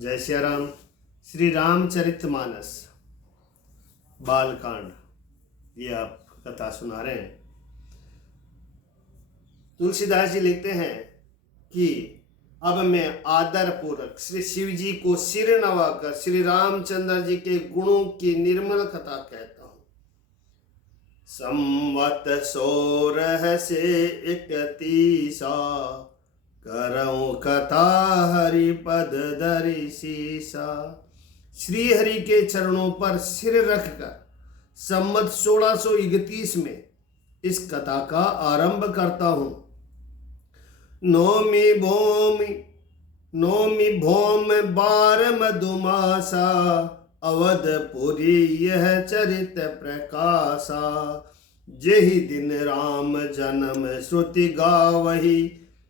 जय श्री राम। श्री रामचरितमानस बालकांड, ये आप कथा सुना रहे हैं। तुलसीदास जी लिखते हैं कि अब मैं आदर पूर्वक श्री शिव जी को सिर नवाकर श्री रामचंद्र जी के गुणों की निर्मल कथा कहता हूँ। संवत 16 से 31 करऊं कथा हरिपद धरि सीसा। श्री हरि के चरणों पर सिर रखकर संवत 1631 में इस कथा का आरंभ करता हूँ। नौमी भौम 12 मधुमासा, अवधपुरी यह चरित प्रकाशा। जेहि दिन राम जन्म श्रुति गावही,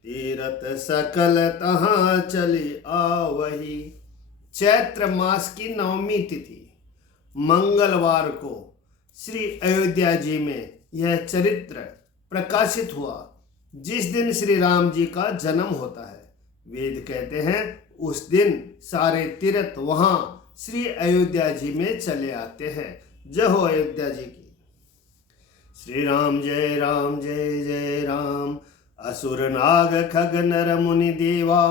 तीरथ सकल तहाँ चली आवही। चैत्र मास की नवमी तिथि मंगलवार को श्री अयोध्या जी में यह चरित्र प्रकाशित हुआ, जिस दिन श्री राम जी का जन्म होता है। वेद कहते हैं उस दिन सारे तीर्थ वहां श्री अयोध्या जी में चले आते हैं। जय हो अयोध्या जी की। श्री राम जय राम जय जय राम। असुर नाग खग नर मुनि देवा,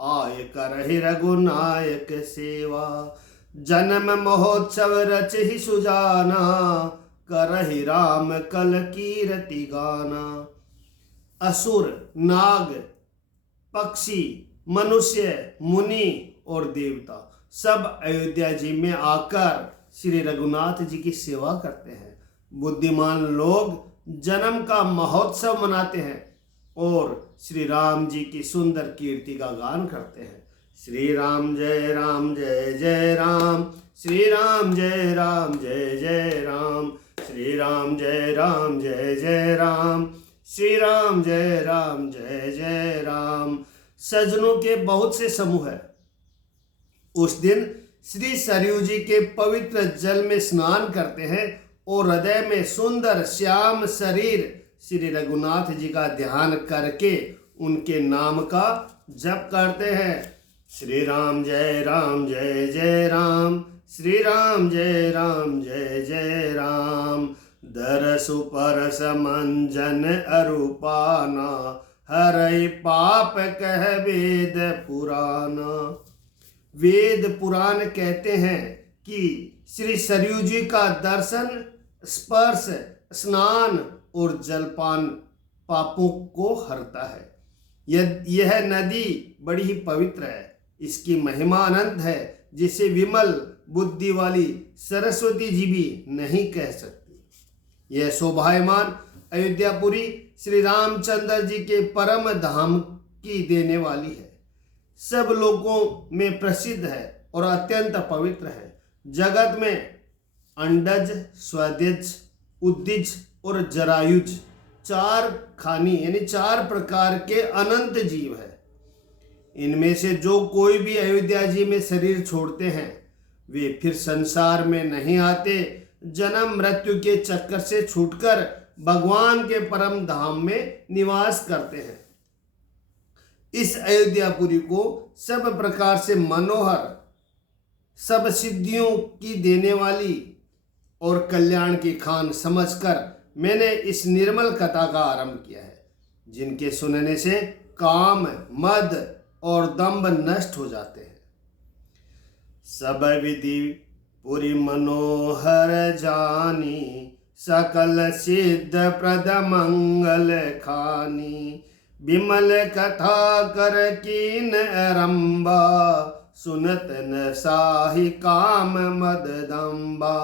आय करहि रघुनायक सेवा। जन्म महोत्सव रचहि सुजाना, करहि राम कल कीरति गाना। असुर नाग पक्षी मनुष्य मुनि और देवता सब अयोध्या जी में आकर श्री रघुनाथ जी की सेवा करते हैं। बुद्धिमान लोग जन्म का महोत्सव मनाते हैं और श्री राम जी की सुंदर कीर्ति का गान करते हैं। श्री राम जय जय राम। श्री राम जय जय राम। श्री राम जय जय राम। श्री राम जय जय राम। सजनों के बहुत से समूह है। उस दिन श्री सरयू जी के पवित्र जल में स्नान करते हैं और हृदय में सुंदर श्याम शरीर श्री रघुनाथ जी का ध्यान करके उनके नाम का जप करते हैं। श्री राम जय जय राम। श्री राम जय जय राम। दरसु परस मंजन अरूपाना, हरई पाप कह वेद पुराना। वेद पुराण कहते हैं कि श्री सरयू जी का दर्शन, स्पर्श, स्नान और जलपान पापों को हरता है। यह नदी बड़ी ही पवित्र है। इसकी महिमा अनंत है, जिसे विमल बुद्धि वाली सरस्वती जी भी नहीं कह सकती। यह शोभायमान अयोध्यापुरी श्री रामचंद्र जी के परम धाम की देने वाली है। सब लोगों में प्रसिद्ध है और अत्यंत पवित्र है। जगत में अंडज, स्वदिज, उद्दिज और जरायुज 4 खानी यानी 4 प्रकार के अनंत जीव है। इनमें से जो कोई भी अयोध्या जी में शरीर छोड़ते हैं वे फिर संसार में नहीं आते, जन्म मृत्यु के चक्कर से छूटकर भगवान के परम धाम में निवास करते हैं। इस अयोध्यापुरी को सब प्रकार से मनोहर, सब सिद्धियों की देने वाली और कल्याण की खान समझकर मैंने इस निर्मल कथा का आरंभ किया है, जिनके सुनने से काम, मद और दंभ नष्ट हो जाते हैं। सब विधि पुरी मनोहर जानी, सकल सिद्ध प्रद मंगल खानी। विमल कथा कर कीन आरंभा, सुनत न साहि काम मद दंबा।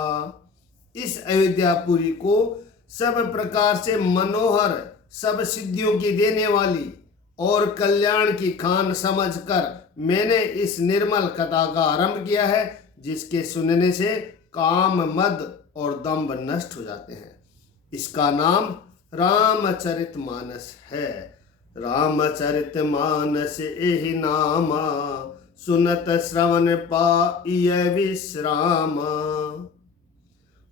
इस अयोध्यापुरी को सब प्रकार से मनोहर, सब सिद्धियों की देने वाली और कल्याण की खान समझकर मैंने इस निर्मल कथा का आरंभ किया है, जिसके सुनने से काम, मद और दंभ नष्ट हो जाते हैं। इसका नाम रामचरितमानस है। रामचरितमानस एहि नामा, सुनत श्रवण पाइय विश्रामा।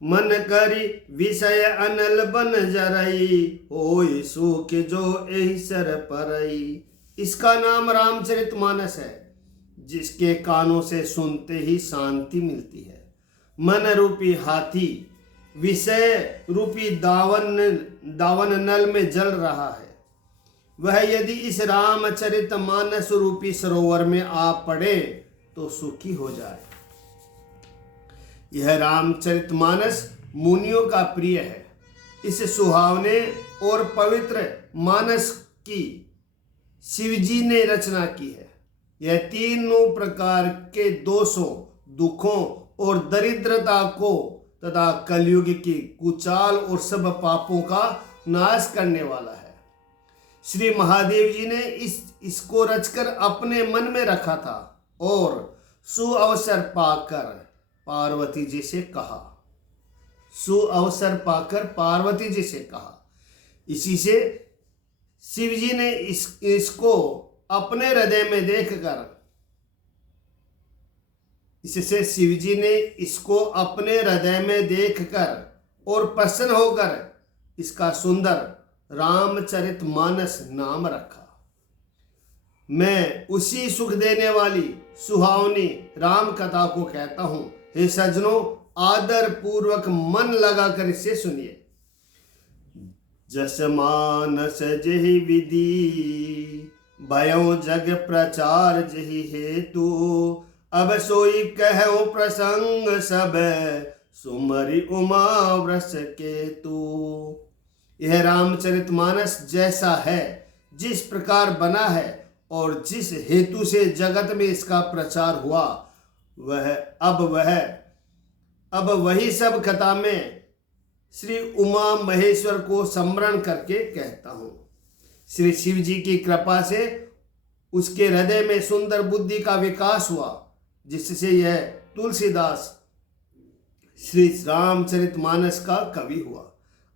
मन करी विषय अनल बन जरई, होई सुख जो एहि सर परई। इसका नाम रामचरितमानस है। जिसके कानों से सुनते ही शांति मिलती है। मन रूपी हाथी विषय रूपी दावन नल में जल रहा है। वह यदि इस रामचरितमानस रूपी सरोवर में आ पड़े तो सुखी हो जाए। यह रामचरितमानस मुनियों का प्रिय है। इस सुहावने और पवित्र मानस की शिवजी ने रचना की है। यह तीनों प्रकार के दोषों, दुखों और दरिद्रता को तथा कलयुग की कुचाल और सब पापों का नाश करने वाला है। श्री महादेव जी ने इसको रचकर अपने मन में रखा था और सुअवसर पाकर पार्वती जी से कहा। सुअवसर पाकर पार्वती जी से कहा। इसी से शिव जी ने इसको अपने हृदय में देखकर इससे शिव जी ने इसको अपने हृदय में देखकर और प्रसन्न होकर इसका सुंदर रामचरितमानस नाम रखा। मैं उसी सुख देने वाली सुहावनी राम कथा को कहता हूं। हे सज्जनों, आदर पूर्वक मन लगाकर इसे सुनिए। जस मानस जहि विधि, भयो जग प्रचार जहि हेतु, अब सोई कहो प्रसंग सब, सुमरि उमा वृष केतु। यह रामचरितमानस जैसा है, जिस प्रकार बना है और जिस हेतु से जगत में इसका प्रचार हुआ, अब वही सब कथा में श्री उमा महेश्वर को स्मरण करके कहता हूँ। श्री शिव जी की कृपा से उसके हृदय में सुंदर बुद्धि का विकास हुआ, जिससे यह तुलसीदास श्री रामचरितमानस का कवि हुआ।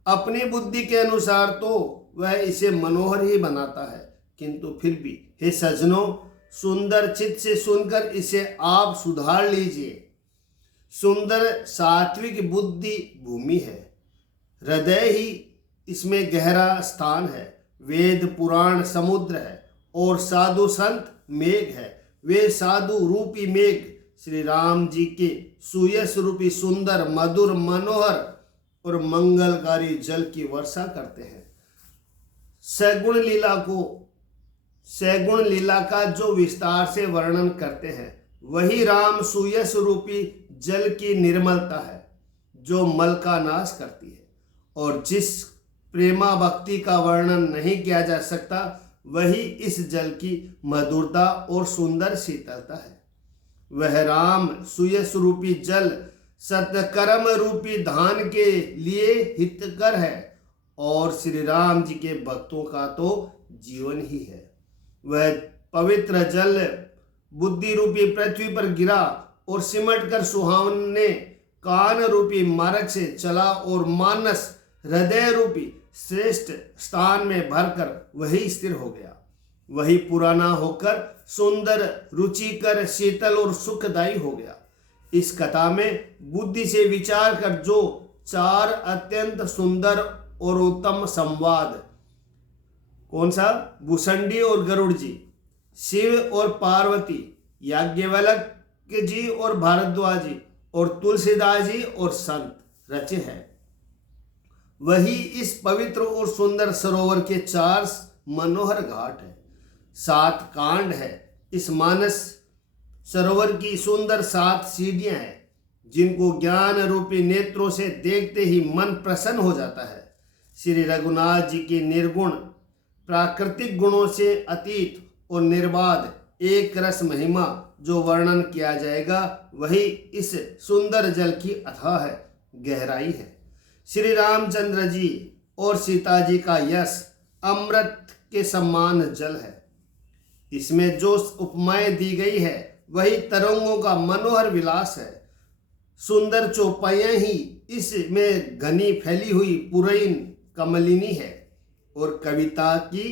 अपनी बुद्धि के अनुसार तो वह इसे मनोहर ही बनाता है, किंतु फिर भी हे सज्जनों, सुंदर चित्त से सुनकर इसे आप सुधार लीजिए। सुंदर सात्विक बुद्धि भूमि है, हृदय ही इसमें गहरा स्थान है। वेद पुराण समुद्र है और साधु संत मेघ है। वे साधु रूपी मेघ श्री राम जी के सुयश रूपी सुंदर मधुर मनोहर और मंगलकारी जल की वर्षा करते हैं। सैगुण लीला का जो विस्तार से वर्णन करते हैं, वही राम सुयश रूपी जल की निर्मलता है, जो मल का नाश करती है। और जिस प्रेमा भक्ति का वर्णन नहीं किया जा सकता, वही इस जल की मधुरता और सुंदर शीतलता है। वह राम सुयश रूपी जल सतकर्म रूपी धान के लिए हितकर है और श्री राम जी के भक्तों का तो जीवन ही है। वह पवित्र जल बुद्धि रूपी पृथ्वी पर गिरा और सिमट कर सुहावने कान रूपी मार्ग से चला और मानस हृदय रूपी श्रेष्ठ स्थान में भरकर वही स्थिर हो गया। वही पुराना होकर सुंदर, रुचिकर, शीतल और सुखदायी हो गया। इस कथा में बुद्धि से विचार कर जो चार अत्यंत सुंदर और उत्तम संवाद, कौन सा? भुसंडी और गरुड़ जी, शिव और पार्वती, याज्ञवल्क्य जी और भारद्वाज जी और तुलसीदास जी और संत रचे हैं, वही इस पवित्र और सुंदर सरोवर के 4 मनोहर घाट है, 7 कांड है। इस मानस सरोवर की सुंदर 7 सीढ़ियां हैं, जिनको ज्ञान रूपी नेत्रों से देखते ही मन प्रसन्न हो जाता है। श्री रघुनाथ जी की निर्गुण प्राकृतिक गुणों से अतीत और निर्बाध एक रस महिमा जो वर्णन किया जाएगा, वही इस सुंदर जल की अथाह गहराई है। श्री रामचंद्र जी और सीता जी का यश अमृत के समान जल है। इसमें जो उपमाएं दी गई है, वही तरंगों का मनोहर विलास है। सुंदर चौपाइयां ही इसमें घनी फैली हुई पुरैन कमलिनी है और कविता की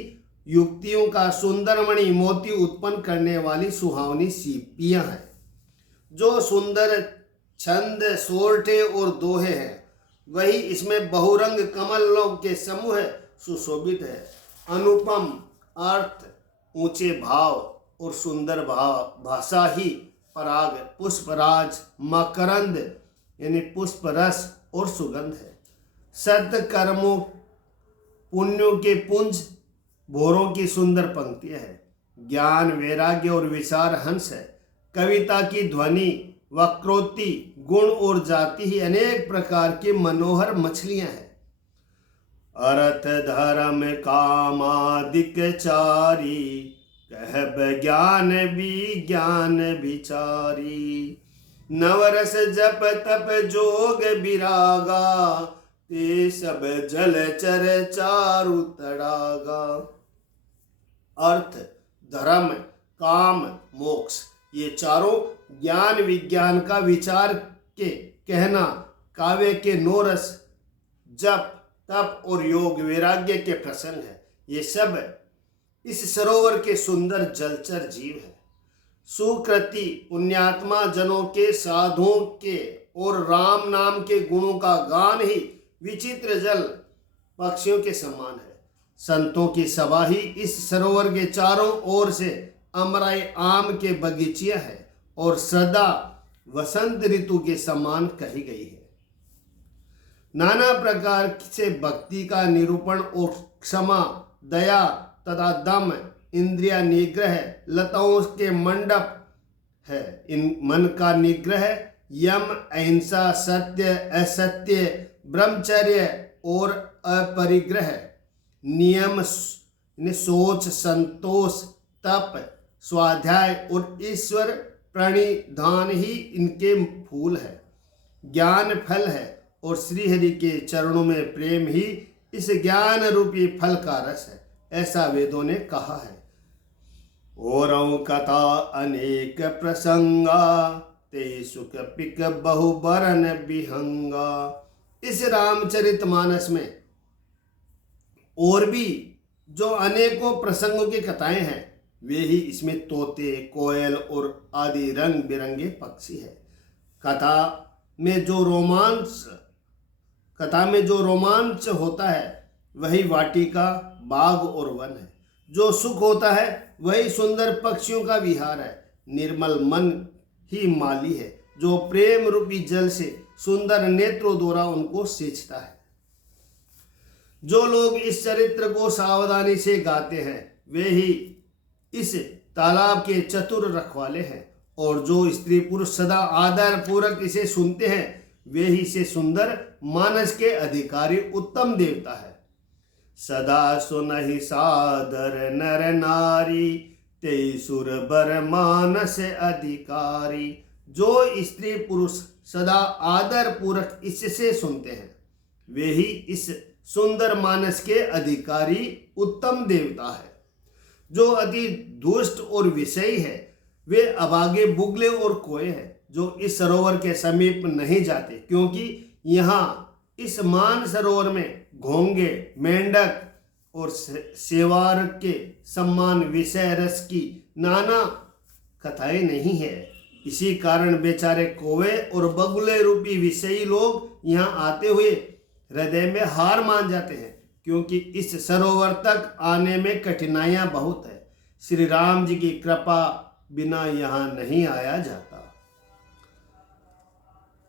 युक्तियों का सुंदरमणि मोती उत्पन्न करने वाली सुहावनी सीपियां हैं। जो सुंदर छंद, सोरठे और दोहे हैं, वही इसमें बहुरंग कमलों के समूह सुशोभित है। अनुपम अर्थ, ऊंचे भाव और सुंदर भाषा ही पराग, पुष्पराज, मकरंद यानी पुष्प रस और सुगंध है। सत्कर्मों पुण्यों के पुंज, भोरों की सुंदर पंक्तियां हैं। ज्ञान, वैराग्य और विचार हंस है। कविता की ध्वनि, वक्रोक्ति, गुण और जाति ही अनेक प्रकार की मनोहर मछलियां हैं। अर्थ धर्म कामादिक चारी, कहब ज्ञान विज्ञान विचारी। नवरस जप तप जोग विरागा, ते सब जलचर चारु तड़ागा। अर्थ, धर्म, काम, मोक्ष, ये चारों ज्ञान विज्ञान का विचार के कहना, काव्य के नोरस, जप तप और योग वैराग्य के प्रसंग है। ये सब इस सरोवर के सुंदर जलचर जीव है। सुकृति पुण्यात्मा जनों के, साधुओं के और राम नाम के गुणों का गान ही विचित्र जल पक्षियों के समान है। संतों की सभा ही इस सरोवर के चारों ओर से अमराई आम के बगीचिया है और सदा वसंत ऋतु के समान कही गई है। नाना प्रकार से भक्ति का निरूपण और क्षमा, दया तथा दम, इंद्रिया निग्रह, लताओं के मंडप है। इन मन का निग्रह, यम, अहिंसा, सत्य, असत्य, ब्रह्मचर्य और अपरिग्रह, नियम, सोच, संतोष, तप, स्वाध्याय और ईश्वर प्रणिधान ही इनके फूल है। ज्ञान फल है और श्रीहरि के चरणों में प्रेम ही इस ज्ञान रूपी फल का रस है, ऐसा वेदों ने कहा है। ओरौ कथा अनेक प्रसंगा, ते सुख पिक बहु बरन बिहंगा। इस रामचरितमानस में और भी जो अनेकों प्रसंगों की कथाएं हैं, वे ही इसमें तोते, कोयल और आदि रंग बिरंगे पक्षी है। कथा में जो रोमांच होता है वही वाटिका, बाग और वन है। जो सुख होता है वही सुंदर पक्षियों का विहार है। निर्मल मन ही माली है, जो प्रेम रूपी जल से सुंदर नेत्रों द्वारा उनको सींचता है। जो लोग इस चरित्र को सावधानी से गाते हैं वे ही इस तालाब के चतुर रखवाले हैं, और जो स्त्री पुरुष सदा आदर पूर्वक इसे सुनते हैं वे ही से सुंदर मानस के अधिकारी उत्तम देवता है। सदा सुनहि सादर नर नारी, ते सुर बर मानस अधिकारी। जो स्त्री पुरुष सदा आदर पूर्वक इससे सुनते हैं वे ही इस सुंदर मानस के अधिकारी उत्तम देवता है। जो अति दुष्ट और विषयी है वे अभागे, बुगले और कोए हैं, जो इस सरोवर के समीप नहीं जाते, क्योंकि यहाँ इस मान सरोवर में घोंगे, मेंढक और सेवार के सम्मान विषय रस की नाना कथाएं नहीं है। इसी कारण बेचारे कोवे और बगुले रूपी विषयी लोग यहाँ आते हुए हृदय में हार मान जाते हैं, क्योंकि इस सरोवर तक आने में कठिनाइयां बहुत है। श्री राम जी की कृपा बिना यहाँ नहीं आया जाता।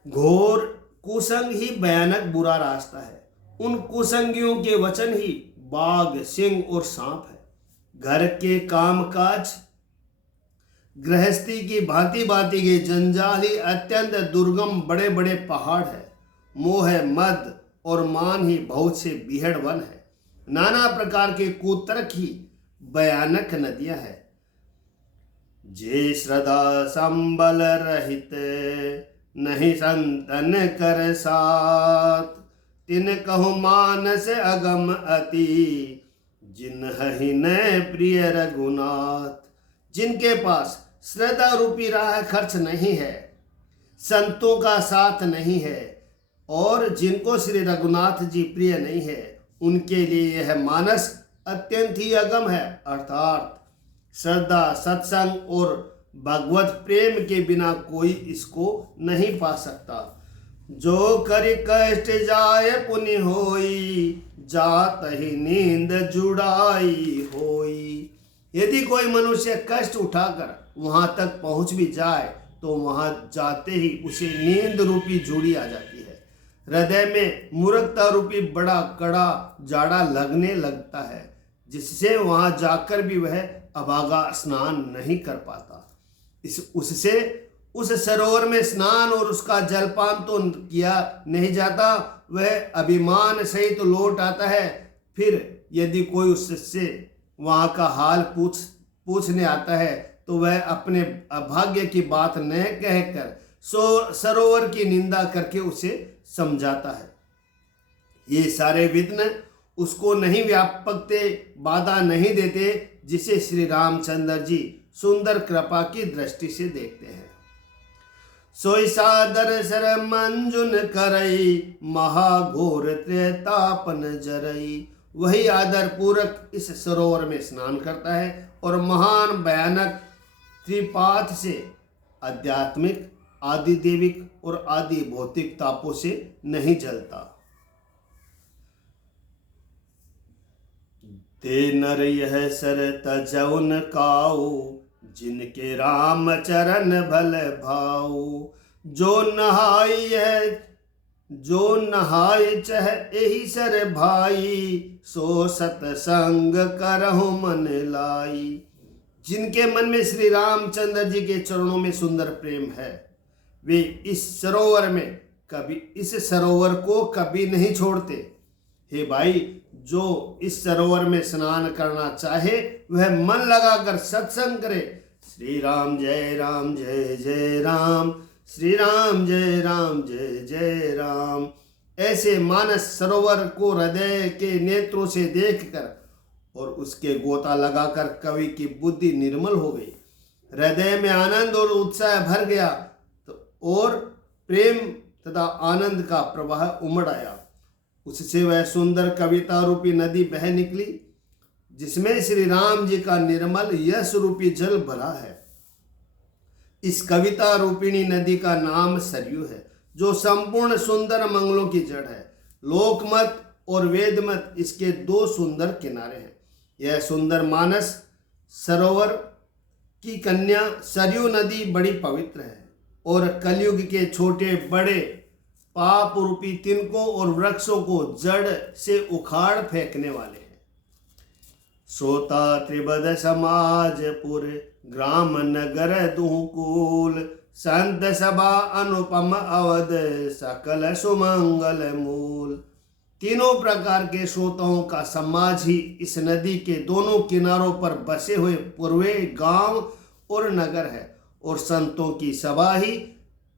घोर कुसंग ही भयानक बुरा रास्ता है। उन कुसंगियों के वचन ही बाघ, सिंह और सांप है। घर के कामकाज, गृहस्थी की भांति भांति के जंजाल ही अत्यंत दुर्गम बड़े बड़े पहाड़ है। मोह, मद और मान ही बहुत से बीहड़ वन है। नाना प्रकार के कुतर्क ही भयानक नदियां हैं। जे श्रद्धा संबल रहित, नहीं संतन कर साथ। तिन कहु मानस अगम अति, जिन्हि न प्रिय रघुनाथ। जिनके पास श्रद्धा रूपी राह खर्च नहीं है, संतों का साथ नहीं है और जिनको श्री रघुनाथ जी प्रिय नहीं है, उनके लिए यह मानस अत्यंत ही अगम है। अर्थात श्रद्धा, सत्संग और भगवत प्रेम के बिना कोई इसको नहीं पा सकता। जो करि कष्ट जाय पुनि होई, जात ही नींद जुड़ाई होई। यदि कोई मनुष्य कष्ट उठाकर वहां तक पहुंच भी जाए तो वहां जाते ही उसे नींद रूपी जूड़ी आ जाती है। हृदय में मूर्खता रूपी बड़ा कड़ा जाड़ा लगने लगता है, जिससे वहां जाकर भी वह अभागा स्नान नहीं कर पाता। उससे उस सरोवर में स्नान और उसका जलपान तो किया नहीं जाता, वह अभिमान सहित लौट आता है। फिर यदि कोई उससे वहाँ का हाल पूछने आता है तो वह अपने अभाग्य की बात न कहकर सरोवर की निंदा करके उसे समझाता है। ये सारे विघ्न उसको नहीं व्यापकते, बाधा नहीं देते, जिसे श्री रामचंद्र जी सुंदर कृपा की दृष्टि से देखते हैं। सोई सादर सर मंजुन करई, महाघोर त्रेतापन जरई। वही आदर पूर्वक इस सरोवर में स्नान करता है और महान भयानक त्रिपात से, आध्यात्मिक, आदि देविक और आदि भौतिक तापों से नहीं जलता। ते नर यह सर तजउन काऊ, जिनके राम चरण भल भाऊ। जो नहाय चह एही सर भाई, सो सतसंग करहु मन लाई। जिनके मन में श्री रामचंद्र जी के चरणों में सुंदर प्रेम है, वे इस सरोवर को कभी नहीं छोड़ते। हे भाई, जो इस सरोवर में स्नान करना चाहे वह मन लगाकर सत्संग करे। श्री राम जय राम जय जय राम, श्री राम जय राम जय जय राम। ऐसे मानस सरोवर को हृदय के नेत्रों से देखकर और उसके गोता लगाकर कवि की बुद्धि निर्मल हो गई। हृदय में आनंद और उत्साह भर गया और प्रेम तथा आनंद का प्रवाह उमड़ आया। उससे वह सुंदर कविता रूपी नदी बह निकली, जिसमें श्री राम जी का निर्मल यश रूपी जल भरा है। इस कविता रूपिणी नदी का नाम सरयू है, जो संपूर्ण सुंदर मंगलों की जड़ है। लोकमत और वेदमत इसके दो सुंदर किनारे हैं। यह सुंदर मानस सरोवर की कन्या सरयू नदी बड़ी पवित्र है और कलयुग के छोटे बड़े पाप रूपी तिनकों और वृक्षों को जड़ से उखाड़ फेंकने वाले हैं। सोता त्रिबद समाजपुर, ग्राम नगर दुहकूल। संत सभा अनुपम अवध, सकल सुमंगल मूल। तीनों प्रकार के श्रोताओं का समाज ही इस नदी के दोनों किनारों पर बसे हुए पूर्वे गांव और नगर है, और संतों की सभा ही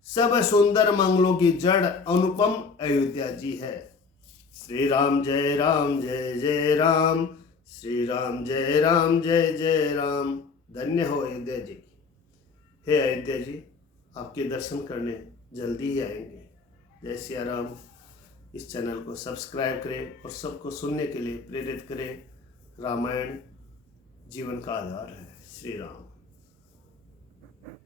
सब सुंदर मंगलों की जड़ अनुपम अयोध्या जी है। श्री राम जय राम जय जय राम, श्री राम जय राम जय जय राम। धन्य हो अयोध्या जी। हे अयोध्या जी, आपके दर्शन करने जल्दी ही आएंगे। जय सिया राम। इस चैनल को सब्सक्राइब करें और सबको सुनने के लिए प्रेरित करें। रामायण जीवन का आधार है। श्री राम।